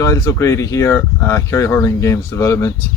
Giles O'Grady here, Kerry Hurling Games Development.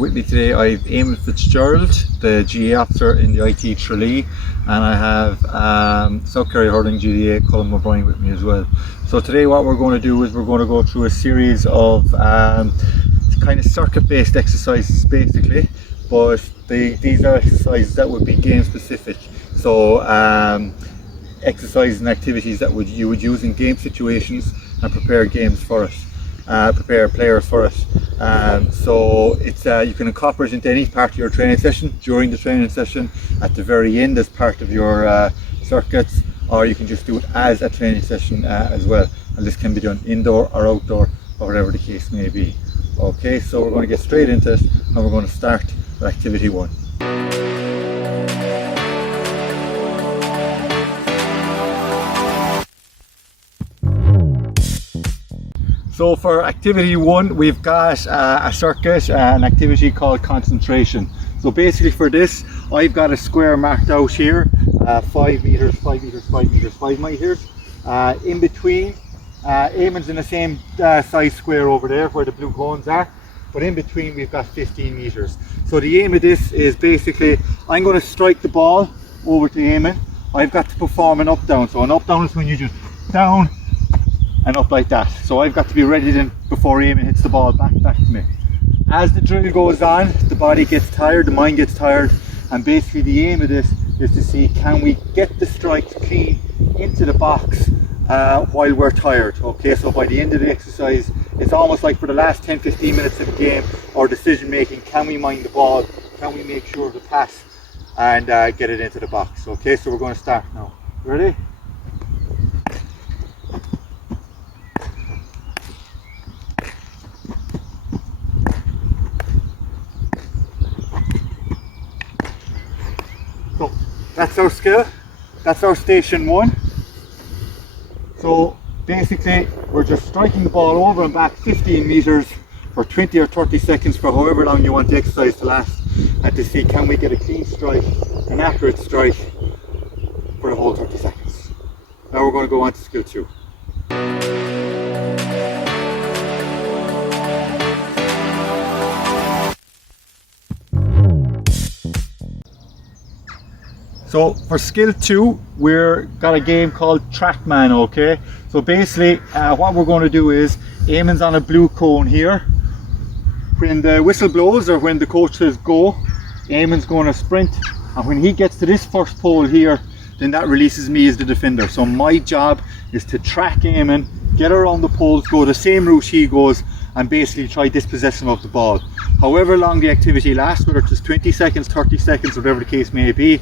With me today I have Eamon Fitzgerald, the GA officer in the IT Tralee, and I have South Kerry Hurling GDA Colin O'Brien with me as well. So today what we're going to do is we're going to go through a series of kind of circuit based exercises basically, but these are exercises that would be game specific. So exercises and activities that you would use in game situations and prepare games for us, prepare players for us. So it's you can incorporate it into any part of your training session, during the training session, at the very end as part of your circuits, or you can just do it as a training session as well, and this can be done indoor or outdoor or whatever the case may be. Okay, so we're going to get straight into it and we're going to start with activity 1. So for activity 1, we've got a circuit, an activity called concentration. So basically for this, I've got a square marked out here, 5 meters, 5 meters, 5 meters, 5 meters. In between, Eamon's in the same size square over there where the blue cones are, but in between we've got 15 meters. So the aim of this is basically, I'm going to strike the ball over to Eamon. I've got to perform an up-down. So an up-down is when you just down and up like that. So I've got to be ready then before Eamon hits the ball back to me. As the drill goes on, the body gets tired, the mind gets tired, and basically the aim of this is to see, can we get the strikes clean into the box while we're tired. Okay, so by the end of the exercise, it's almost like for the last 10-15 minutes of the game, or decision making, can we mind the ball, can we make sure to pass and get it into the box. Okay, so we're going to start now. Ready? So that's our skill, that's our station 1. So basically we're just striking the ball over and back 15 meters for 20 or 30 seconds, for however long you want the exercise to last, and to see, can we get a clean strike, an accurate strike for the whole 30 seconds. Now we're going to go on to skill 2. So for skill 2, we've got a game called TRACKMAN, okay? So basically what we're going to do is, Eamon's on a blue cone here. When the whistle blows, or when the coach says go, Eamon's going to sprint, and when he gets to this first pole here, then that releases me as the defender. So my job is to track Eamon, get around the poles, go the same route he goes, and basically try dispossess him of the ball. However long the activity lasts, whether it's 20 seconds, 30 seconds, whatever the case may be,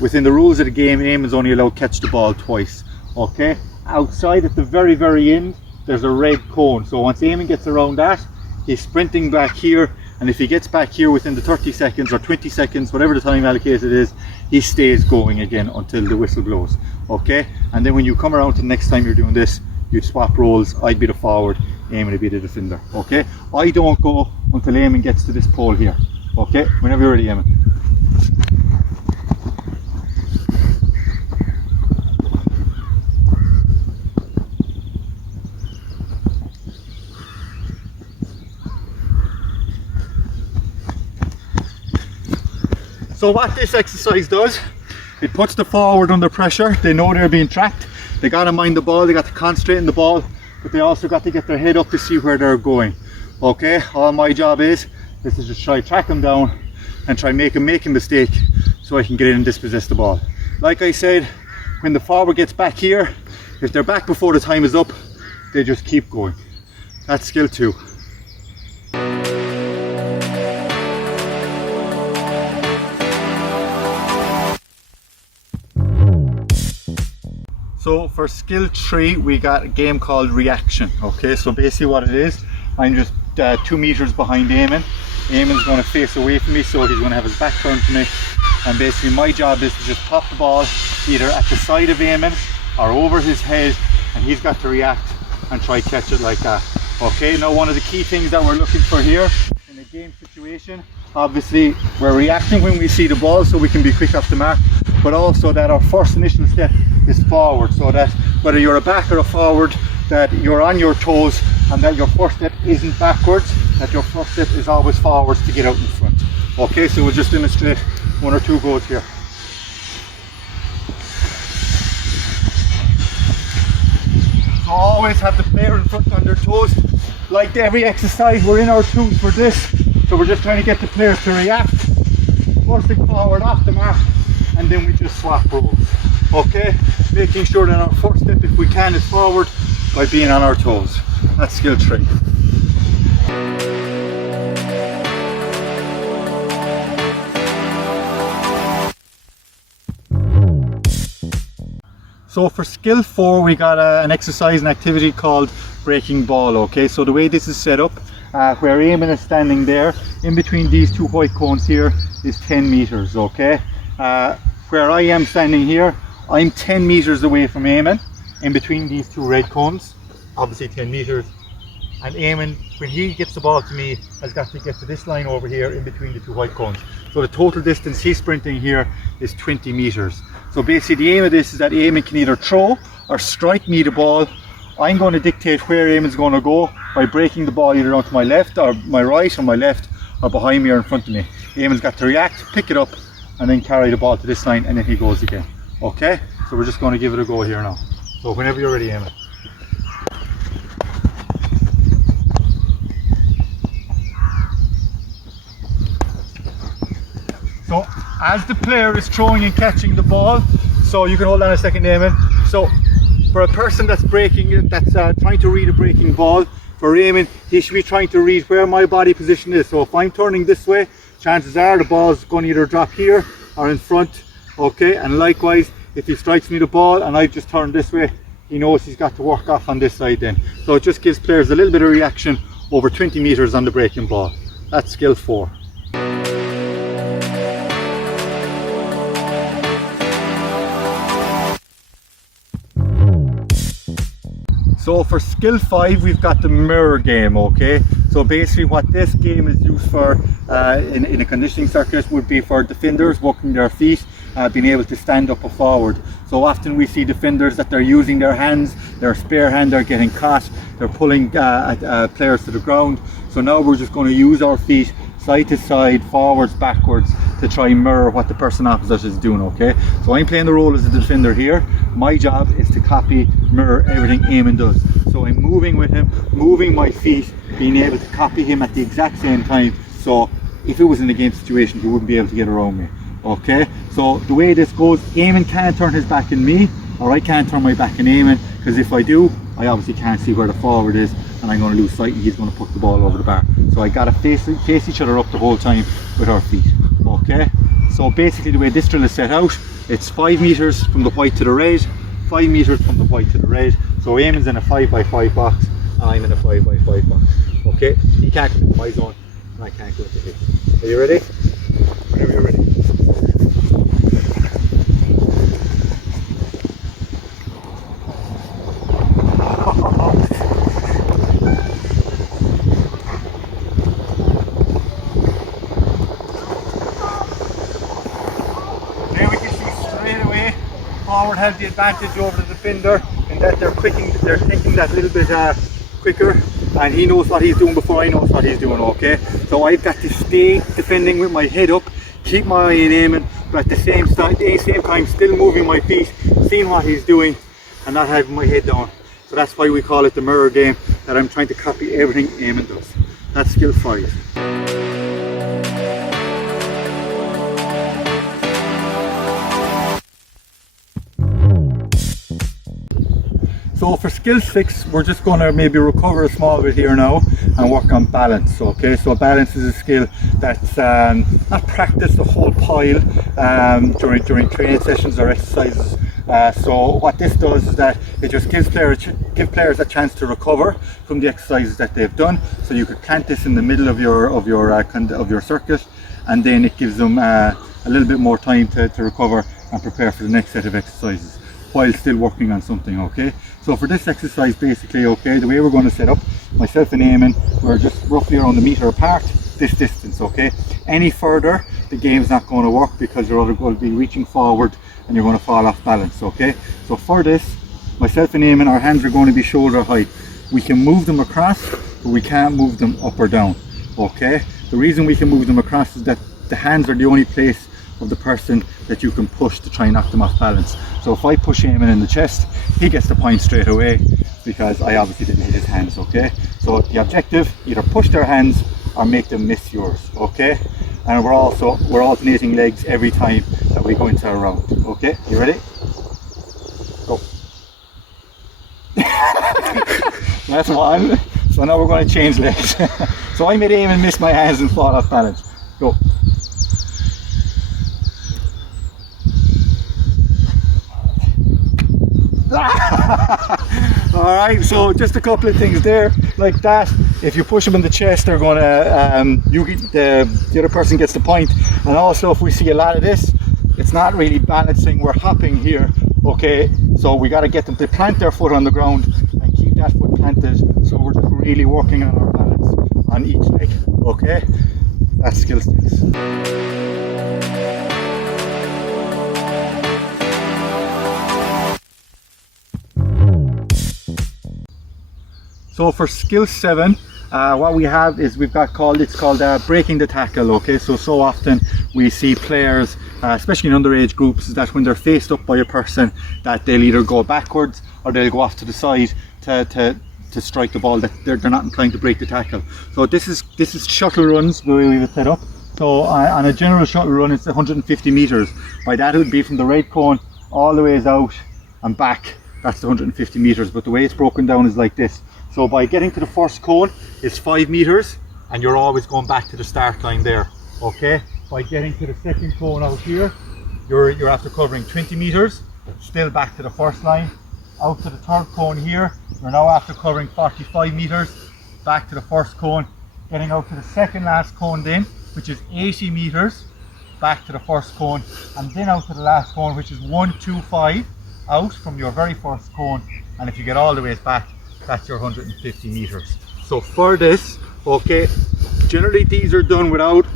within the rules of the game, Eamon's only allowed to catch the ball twice. Okay, outside at the very end, there's a red cone. So once Eamon gets around that, he's sprinting back here, and if he gets back here within the 30 seconds or 20 seconds, whatever the time allocated is, he stays going again until the whistle blows. Okay, and then when you come around to the next time you're doing this, you'd swap roles. I'd be the forward, Eamon would be the defender. Okay, I don't go until Eamon gets to this pole here. Okay, whenever you're ready, Eamon. So what this exercise does, it puts the forward under pressure. They know they're being tracked. They got to mind the ball, they got to concentrate on the ball, but they also got to get their head up to see where they're going. Okay, all my job is to just try track them down and try make a mistake so I can get in and dispossess the ball. Like I said, when the forward gets back here, if they're back before the time is up, they just keep going. That's skill 2. So for skill 3, we got a game called reaction. Okay, so basically what it is, I'm just 2 meters behind Eamon. Eamon's going to face away from me, so he's going to have his back turned to me, and basically my job is to just pop the ball either at the side of Eamon or over his head, and he's got to react and try catch it like that. Okay, now one of the key things that we're looking for here in a game situation, obviously we're reacting when we see the ball so we can be quick off the mark, but also that our first initial step is forward, so that whether you're a back or a forward, that you're on your toes and that your first step isn't backwards, that your first step is always forwards to get out in front. Okay, so we'll just demonstrate 1 or 2 goes here. So always have the player in front on their toes. Like every exercise, we're in our twos for this, so we're just trying to get the players to react. First thing forward off the mat, and then we just swap roles. Okay, making sure that our first step, if we can, is forward by being on our toes. That's skill 3. So for skill 4, we got an exercise and activity called breaking ball. Okay, so the way this is set up, where Eamon is standing there, in between these 2 white cones here is 10 meters. Okay, where I am standing here, I'm 10 meters away from Eamon, in between these 2 red cones, obviously 10 meters. And Eamon, when he gets the ball to me, has got to get to this line over here in between the 2 white cones. So the total distance he's sprinting here is 20 meters. So basically the aim of this is that Eamon can either throw or strike me the ball. I'm going to dictate where Eamon's going to go by breaking the ball either onto my left or my right or my left or behind me or in front of me. Eamon's got to react, pick it up, and then carry the ball to this line, and then he goes again. Okay, so we're just going to give it a go here now. So whenever you're ready, Eamon. So as the player is throwing and catching the ball, so you can hold on a second, Eamon. So for a person that's breaking, that's trying to read a breaking ball, for Eamon, he should be trying to read where my body position is. So if I'm turning this way, chances are the ball's going to either drop here or in front. Okay, and likewise, if he strikes me the ball and I just turn this way, he knows he's got to work off on this side then. So it just gives players a little bit of reaction over 20 meters on the breaking ball. That's skill 4. So for skill 5, we've got the mirror game. Okay, so basically what this game is used for in a conditioning circuit would be for defenders working their feet, being able to stand up or forward. So often we see defenders that they're using their hands, their spare hand, they're getting caught, they're pulling players to the ground. So now we're just going to use our feet side to side, forwards, backwards, to try and mirror what the person opposite is doing. Okay, so I'm playing the role as a defender here. My job is to copy, mirror everything Eamon does. So I'm moving with him, moving my feet, being able to copy him at the exact same time. So if it was in a game situation, he wouldn't be able to get around me. Okay, so the way this goes, Eamon can't turn his back on me, or I can't turn my back on Eamon, because if I do, I obviously can't see where the forward is, and I'm going to lose sight and he's going to put the ball over the bar. So I got to face each other up the whole time with our feet. Okay, so basically the way this drill is set out, it's 5 meters from the white to the red, 5 meters from the white to the red. So Eamon's in a 5x5 box and I'm in a 5x5 box. Okay, he can't come into my zone and I can't go into his. Are you ready? Whenever you're ready. Forward has the advantage over the defender in that they're thinking that little bit quicker, and he knows what he's doing before I know what he's doing. Okay, so I've got to stay defending with my head up, keep my eye on Eamon, but at the same time still moving my feet, seeing what he's doing and not having my head down. So that's why we call it the mirror game, that I'm trying to copy everything Eamon does. That's skill 5. So for skill 6, we're just going to maybe recover a small bit here now and work on balance. Okay, so balance is a skill that's not practiced a whole pile during training sessions or exercises. So what this does is that it just gives players a chance to recover from the exercises that they've done. So you could plant this in the middle of your circuit, and then it gives them a little bit more time to recover and prepare for the next set of exercises while still working on something. Okay, so for this exercise, basically, okay, the way we're going to set up, myself and Eamon, we're just roughly around a meter apart, this distance. Okay, any further the game's not going to work because you're either going to be reaching forward and you're going to fall off balance. Okay, so for this, myself and Eamon, our hands are going to be shoulder height. we can move them across, but we can't move them up or down. Okay, the reason we can move them across is that the hands are the only place of the person that you can push to try and knock them off balance. So if I push Eamon in the chest, he gets the point straight away because I obviously didn't hit his hands. Okay, so the objective, either push their hands or make them miss yours. Okay, and we're alternating legs every time that we go into a round. Okay, you ready? Go. That's one. So now we're going to change legs. So I made Eamon miss my hands and fall off balance. Go. Alright, so just a couple of things there, like that. If you push them in the chest, they're going to, the other person gets the point. And also, if we see a lot of this, it's not really balancing, we're hopping here. Okay, so we got to get them to plant their foot on the ground and keep that foot planted. So we're just really working on our balance on each leg. Okay, that's skill 6. So for skill 7, what we have is it's called breaking the tackle. Okay, so often we see players, especially in underage groups, that when they're faced up by a person, that they'll either go backwards or they'll go off to the side to strike the ball. That they're not inclined to break the tackle. So this is shuttle runs the way we have it set up. So on a general shuttle run, it's 150 meters. By that, it would be from the red cone all the ways out and back. That's the 150 meters. But the way it's broken down is like this. So by getting to the first cone, it's 5 meters, and you're always going back to the start line there. Okay. By getting to the second cone out here, you're after covering 20 meters, still back to the first line. Out to the third cone here, you're now after covering 45 meters, back to the first cone. Getting out to the second last cone then, which is 80 meters, back to the first cone, and then out to the last cone, which is 125, out from your very first cone. And if you get all the way back, that's your 150 meters. So for this, okay, generally these are done without,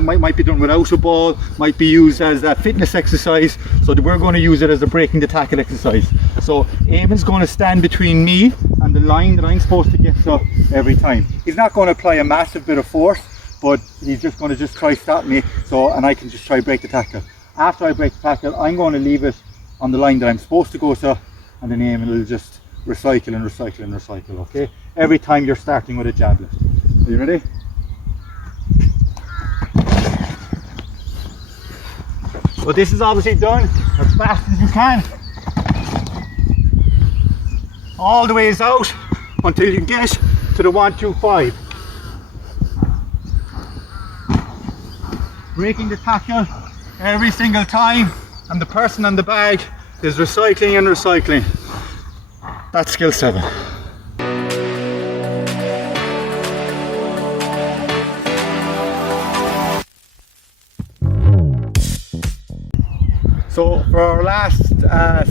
might be done without a ball, might be used as a fitness exercise. So we're going to use it as a breaking the tackle exercise. So Eamon's going to stand between me and the line that I'm supposed to get to every time. He's not going to apply a massive bit of force, but he's just going to try stop me, and I can just try break the tackle. After I break the tackle, I'm going to leave it on the line that I'm supposed to go to, and then Eamon will just recycle and recycle and recycle. Okay, every time you're starting with a jab lift. Are you ready? So this is obviously done as fast as you can, all the ways out until you get to the 125. Breaking the tackle every single time, and the person on the bag is recycling and recycling. That's skill 7. So for our last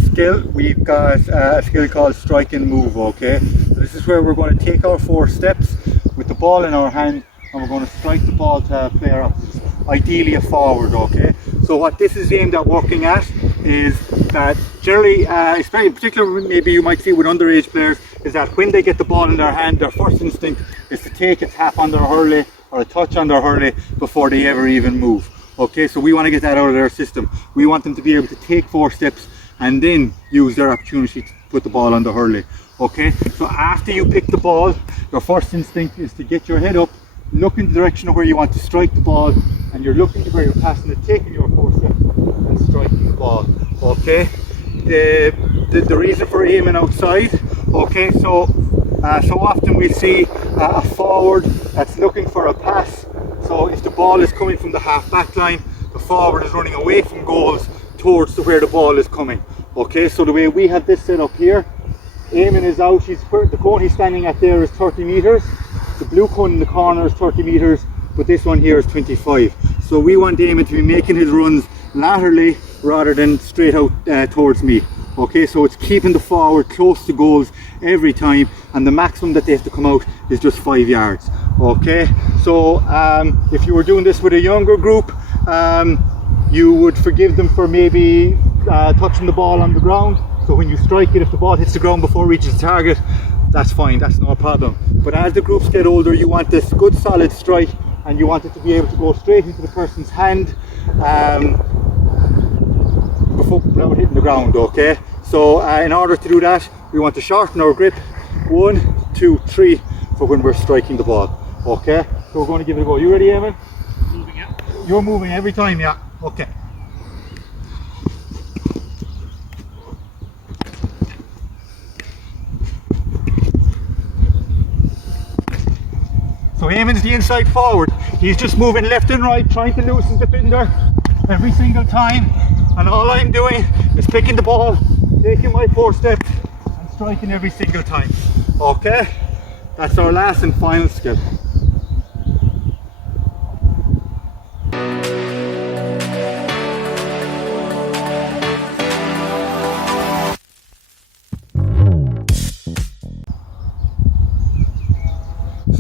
skill, we've got a skill called strike and move. Okay, so this is where we're going to take our 4 steps with the ball in our hand, and we're going to strike the ball to a player opposite, ideally a forward. Okay, so what this is aimed at working at is that generally, especially in particular, maybe you might see with underage players, is that when they get the ball in their hand, their first instinct is to take a tap on their hurley or a touch on their hurley before they ever even move. Okay, so we want to get that out of their system. We want them to be able to take 4 steps and then use their opportunity to put the ball on the hurley. Okay, so after you pick the ball, your first instinct is to get your head up, look in the direction of where you want to strike the ball, and you're looking to where you're passing it, taking your 4 steps and striking the ball. Okay, the reason for aiming outside, okay, so often we see a forward that's looking for a pass. So if the ball is coming from the half back line, the forward is running away from goals towards where the ball is coming. Okay, so the way we have this set up here, Eamon is out, the cone he's standing at there is 30 meters, the blue cone in the corner is 30 meters, but this one here is 25. So we want Eamon to be making his runs laterally rather than straight out towards me. Okay, so it's keeping the forward close to goals every time, and the maximum that they have to come out is just 5 yards. Okay, so if you were doing this with a younger group, you would forgive them for maybe touching the ball on the ground. So when you strike it, if the ball hits the ground before it reaches the target, that's fine, that's no problem. But as the groups get older, you want this good solid strike, and you want it to be able to go straight into the person's hand without hitting the ground, okay? So in order to do that, we want to shorten our grip. 1, 2, 3 for when we're striking the ball, okay? So we're going to give it a go. You ready, Eamon? Moving, yeah. You're moving every time, yeah? Okay. So Eamon's the inside forward. He's just moving left and right, trying to loosen the finger every single time. And all I'm doing is picking the ball, taking my 4 steps and striking every single time. Okay? That's our last and final skill.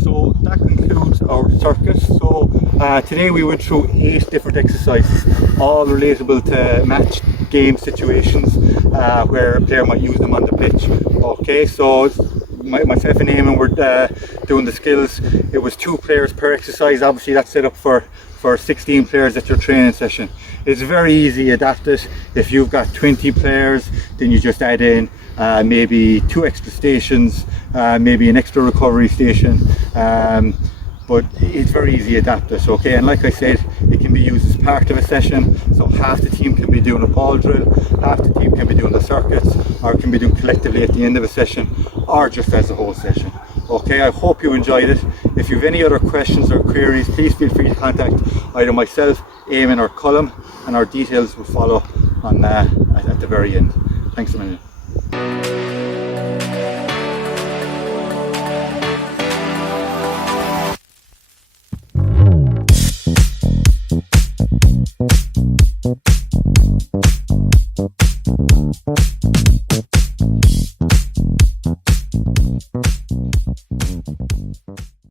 So that concludes our circuit. So today we went through 8 different exercises, all relatable to match game situations where a player might use them on the pitch. Okay, so myself and Eamon were doing the skills. It was 2 players per exercise. Obviously that's set up for 16 players at your training session. It's very easy to adapt it. If you've got 20 players, then you just add in maybe 2 extra stations, maybe an extra recovery station, but it's very easy to adapt this, okay? And like I said, it can be used as part of a session, so half the team can be doing a ball drill, half the team can be doing the circuits, or can be doing collectively at the end of a session, or just as a whole session. Okay, I hope you enjoyed it. If you have any other questions or queries, please feel free to contact either myself, Eamon or Colm, and our details will follow on at the very end. Thanks a million.